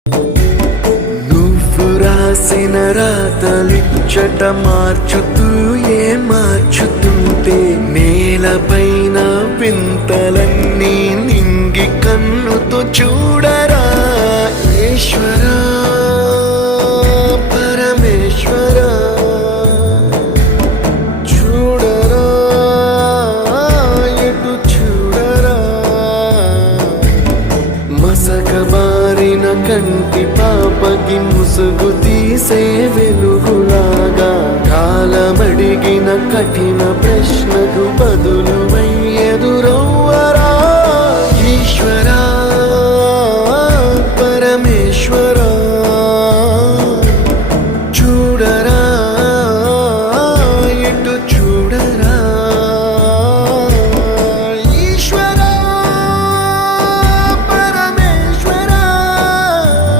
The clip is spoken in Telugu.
నువ్వు రాసిన రాతలిచ్చట మార్చుతూ మార్చుతుంటే నేలపైన వింతలన్నీ నింగి కన్నుతో చూడరా ఈశ్వరా పరమేశ్వరా చూడరా ఎటు చూడరా మసకబారిన కంటి పాపకి ముసుగు తీసే వెలుగులాగా కాలమడిగిన కఠిన